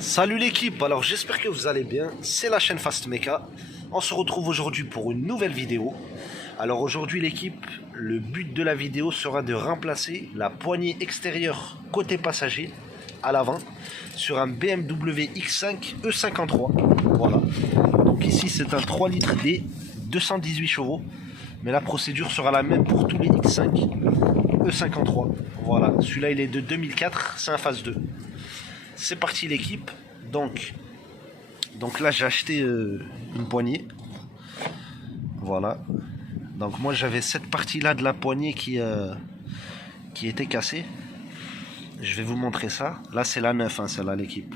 Salut l'équipe, alors j'espère que vous allez bien, c'est la chaîne Fast Mecha. On se retrouve aujourd'hui pour une nouvelle vidéo. Alors aujourd'hui l'équipe, le but de la vidéo sera de remplacer la poignée extérieure côté passager à l'avant sur un BMW X5 E53. Voilà, donc ici c'est un 3 litres D, 218 chevaux, mais la procédure sera la même pour tous les X5 E53. Voilà, celui-là il est de 2004, c'est un phase 2. C'est parti l'équipe. Donc là j'ai acheté une poignée. Voilà. Donc moi j'avais cette partie là de la poignée qui était cassée. Je vais vous montrer ça. Là c'est la 9, hein, celle-là l'équipe.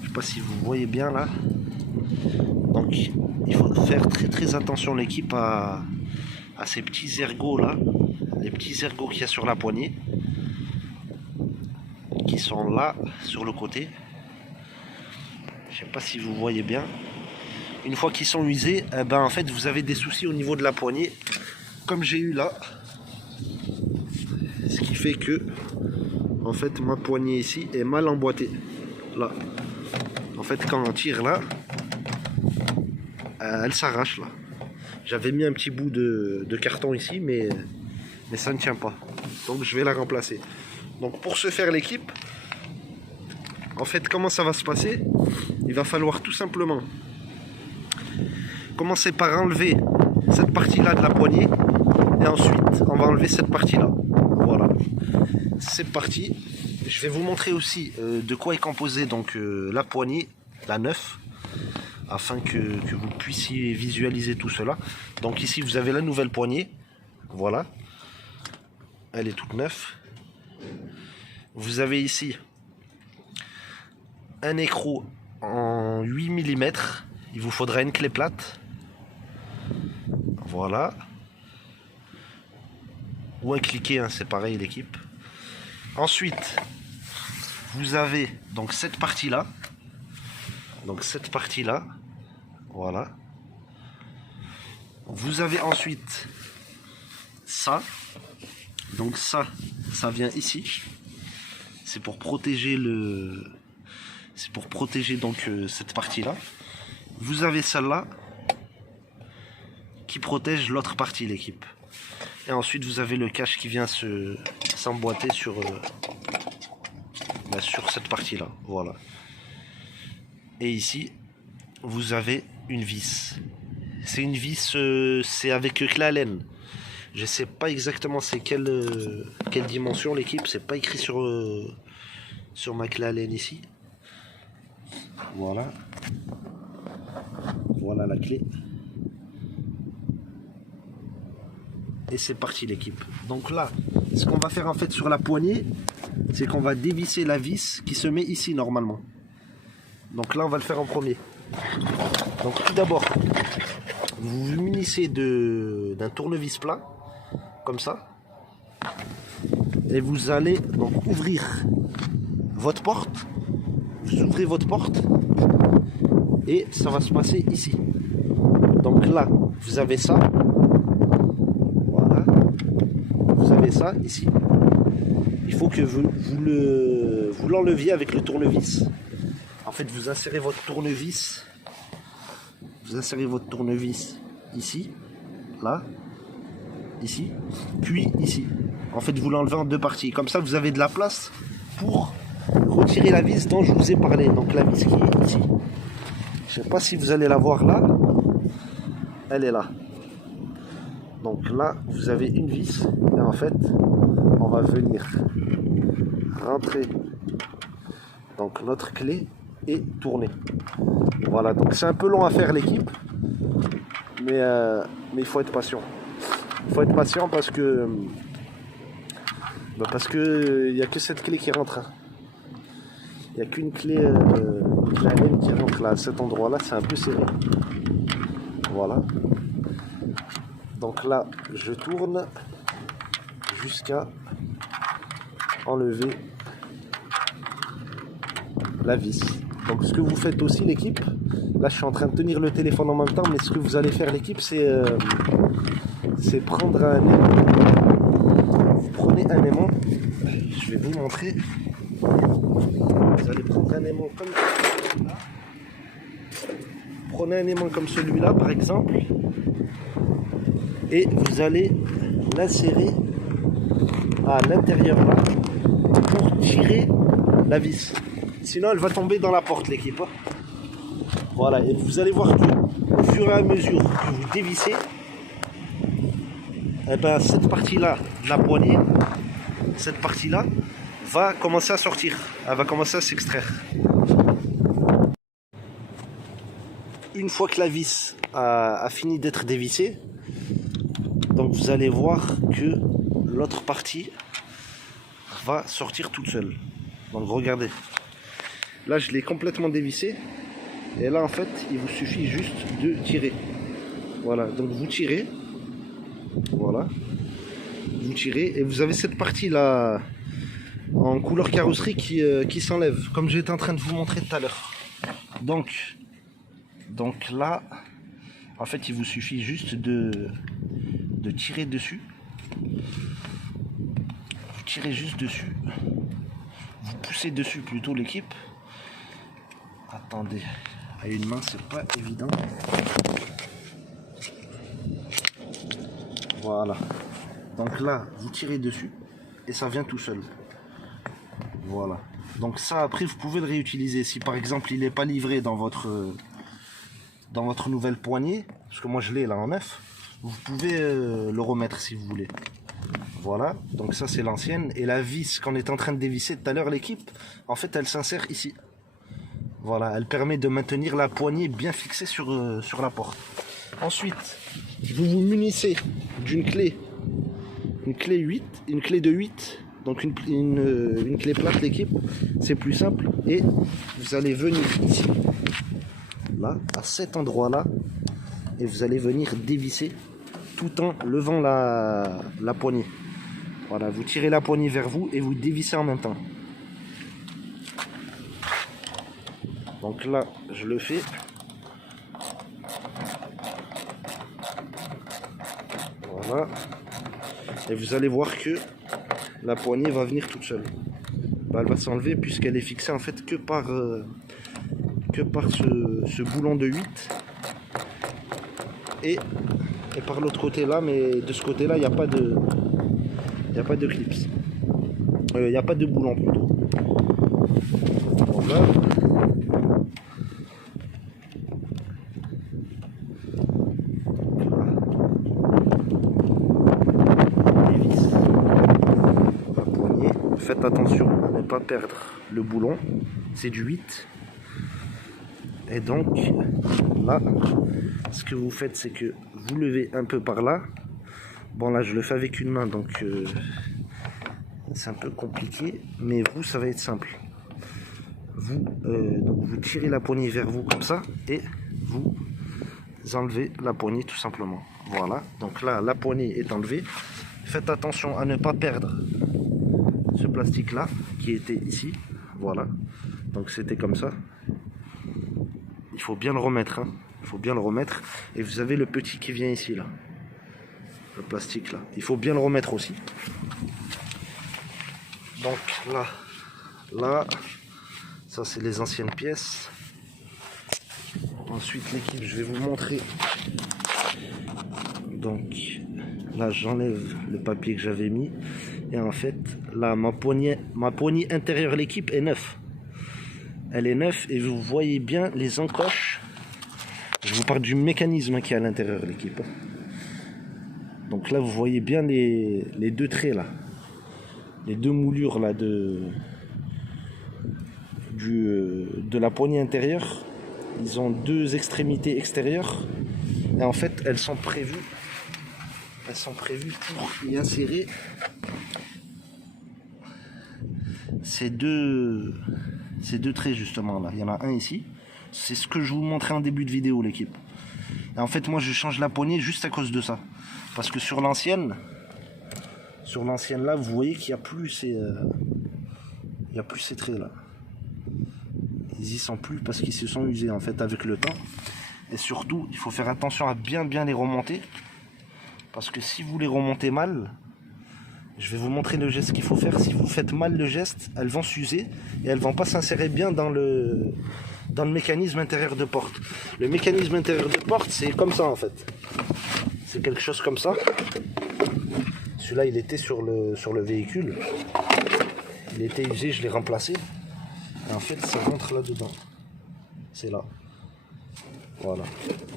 Je sais pas si vous voyez bien là. Donc il faut faire très attention l'équipe à ces petits ergots là. Les petits ergots qu'il y a sur la poignée. Qui sont là sur le côté. Je sais pas si vous voyez bien. Une fois qu'ils sont usés, en fait vous avez des soucis au niveau de la poignée, comme j'ai eu là. Ce qui fait que en fait ma poignée ici est mal emboîtée. Là. En fait quand on tire là, elle s'arrache là. J'avais mis un petit bout de carton ici, mais ça ne tient pas. Donc je vais la remplacer. Donc pour ce faire l'équipe, en fait comment ça va se passer? Il va falloir tout simplement commencer par enlever cette partie là de la poignée et ensuite on va enlever cette partie là. Voilà, c'est parti. Je vais vous montrer aussi de quoi est composée donc la poignée, la 9, afin que vous puissiez visualiser tout cela. Donc ici vous avez la nouvelle poignée, voilà, elle est toute neuve. Vous avez ici un écrou en 8 mm. Il vous faudra une clé plate. Voilà. Ou un cliquet, hein, c'est pareil l'équipe. Ensuite, vous avez donc cette partie-là. Donc cette partie-là. Voilà. Vous avez ensuite ça. Donc ça vient ici. C'est pour protéger donc cette partie là. Vous avez celle-là qui protège l'autre partie l'équipe. Et ensuite vous avez le cache qui vient s'emboîter sur cette partie là. Voilà. Et ici vous avez une vis. C'est une vis, c'est avec clé à laine. Je sais pas exactement c'est quelle dimension l'équipe, c'est pas écrit sur ma clé à laine ici. Voilà. Voilà la clé. Et c'est parti l'équipe. Donc là, ce qu'on va faire en fait sur la poignée, c'est qu'on va dévisser la vis qui se met ici normalement. Donc là on va le faire en premier. Donc tout d'abord, vous vous munissez d'un tournevis plat. Comme ça, et vous allez donc ouvrir votre porte. Vous ouvrez votre porte et ça va se passer ici. Donc là vous avez ça, voilà, vous avez ça ici. Il faut que vous l'enleviez avec le tournevis. En fait vous insérez votre tournevis, ici, là, ici, puis ici. En fait vous l'enlevez en deux parties, comme ça vous avez de la place pour retirer la vis dont je vous ai parlé. Donc la vis qui est ici, je sais pas si vous allez la voir là, elle est là. Donc là vous avez une vis et en fait on va venir rentrer donc notre clé et tourner. Voilà, donc c'est un peu long à faire l'équipe, mais il faut être patient. Il faut être patient parce que il n'y a que cette clé qui rentre. Il n'y a qu'une clé qui rentre là, à cet endroit là, c'est un peu serré. Voilà. Donc là, je tourne jusqu'à enlever la vis. Donc ce que vous faites aussi l'équipe, là je suis en train de tenir le téléphone en même temps, mais ce que vous allez faire l'équipe, c'est prendre un aimant. Vous prenez un aimant, je vais vous montrer. Vous allez prendre un aimant comme celui-là. Prenez un aimant comme celui-là par exemple et vous allez l'insérer à l'intérieur là pour tirer la vis. Sinon elle va tomber dans la porte l'équipe. Voilà, et vous allez voir que au fur et à mesure que vous dévissez, eh ben, cette partie-là de la poignée, cette partie-là va commencer à sortir, elle va commencer à s'extraire. Une fois que la vis a fini d'être dévissée, donc vous allez voir que l'autre partie va sortir toute seule. Donc regardez, là je l'ai complètement dévissée et là en fait il vous suffit juste de tirer. Voilà, donc vous tirez, voilà, vous tirez et vous avez cette partie là en couleur carrosserie qui s'enlève comme j'étais en train de vous montrer tout à l'heure. Donc là en fait il vous suffit juste de tirer dessus. Vous tirez juste dessus, vous poussez dessus plutôt l'équipe. Attendez, à une main c'est pas évident. Voilà, donc là vous tirez dessus et ça vient tout seul. Voilà, donc ça après vous pouvez le réutiliser si par exemple il n'est pas livré dans votre nouvelle poignée, parce que moi je l'ai là en neuf. Vous pouvez le remettre si vous voulez. Voilà, donc ça c'est l'ancienne. Et la vis qu'on est en train de dévisser tout à l'heure l'équipe, en fait elle s'insère ici. Voilà, elle permet de maintenir la poignée bien fixée sur la porte. Ensuite, vous vous munissez d'une clé, une clé de 8, donc une clé plate l'équipe, c'est plus simple. Et vous allez venir ici, là, à cet endroit là, et vous allez venir dévisser tout en levant la poignée. Voilà, vous tirez la poignée vers vous et vous dévissez en même temps. Donc là, je le fais. Voilà. Et vous allez voir que la poignée va venir toute seule. Bah, elle va s'enlever puisqu'elle est fixée en fait que par ce boulon de 8. Et par l'autre côté là, mais de ce côté là il n'y a pas de clips, il n'y a pas de boulon plutôt. Voilà. Les vis, la poignée, faites attention à ne pas perdre le boulon, c'est du 8. Et donc là ce que vous faites c'est que vous levez un peu par là. Bon là je le fais avec une main donc c'est un peu compliqué, mais vous ça va être simple. Donc vous tirez la poignée vers vous comme ça et vous enlevez la poignée tout simplement. Voilà, donc là la poignée est enlevée. Faites attention à ne pas perdre ce plastique là qui était ici. Voilà, donc c'était comme ça. Il faut bien le remettre, hein. Il faut bien le remettre. Et vous avez le petit qui vient ici là, le plastique là, il faut bien le remettre aussi. Donc là ça c'est les anciennes pièces. Ensuite l'équipe, je vais vous montrer. Donc là j'enlève le papier que j'avais mis et en fait là ma poignée intérieure l'équipe est neuve. Elle est neuve et vous voyez bien les encoches. Je vous parle du mécanisme qui est à l'intérieur de l'équipe. Donc là vous voyez bien les deux traits là, les deux moulures là de la poignée intérieure. Ils ont deux extrémités extérieures et en fait elles sont prévues pour y insérer ces deux traits justement là. Il y en a un ici. C'est ce que je vous montrais en début de vidéo l'équipe. Et en fait moi je change la poignée juste à cause de ça. Parce que sur l'ancienne là vous voyez qu'il n'y a plus ces traits là. Ils y sont plus parce qu'ils se sont usés en fait avec le temps. Et surtout il faut faire attention à bien les remonter. Parce que si vous les remontez mal, Je vais vous montrer le geste qu'il faut faire. Si vous faites mal le geste, elles vont s'user et elles vont pas s'insérer bien dans le mécanisme intérieur de porte. Le mécanisme intérieur de porte, c'est comme ça en fait. C'est quelque chose comme ça. Celui-là, il était sur le véhicule. Il était usé, je l'ai remplacé. Et en fait, ça rentre là-dedans. C'est là. Voilà.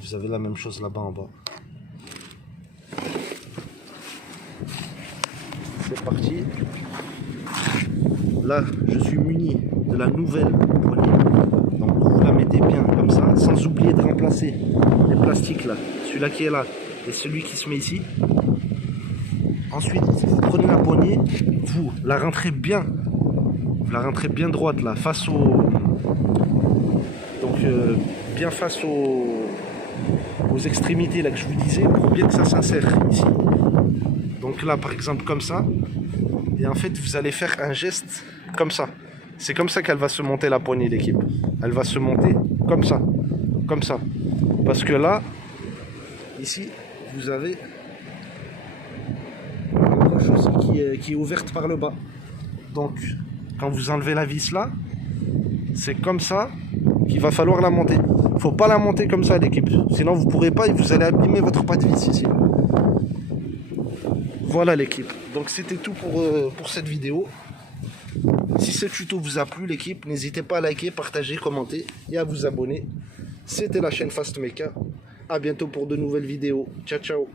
Vous avez la même chose là-bas en bas. C'est parti. Là, je suis muni de la nouvelle poignée. Donc, vous la mettez bien comme ça, sans oublier de remplacer les plastiques là. Celui-là qui est là et celui qui se met ici. Ensuite, vous prenez la poignée, vous la rentrez bien. Vous la rentrez bien droite là, face au... Donc, bien face aux extrémités là que je vous disais, pour bien que ça s'insère ici. Donc là, par exemple, comme ça. Et en fait, vous allez faire un geste comme ça. C'est comme ça qu'elle va se monter la poignée, l'équipe. Elle va se monter comme ça. Comme ça. Parce que là, ici, vous avez une broche aussi qui est ouverte par le bas. Donc, quand vous enlevez la vis là, c'est comme ça qu'il va falloir la monter. Il ne faut pas la monter comme ça, l'équipe. Sinon, vous ne pourrez pas et vous allez abîmer votre pas de vis ici. Voilà l'équipe, donc c'était tout pour cette vidéo. Si ce tuto vous a plu l'équipe, n'hésitez pas à liker, partager, commenter et à vous abonner. C'était la chaîne Fast Mecha. A bientôt pour de nouvelles vidéos. Ciao ciao.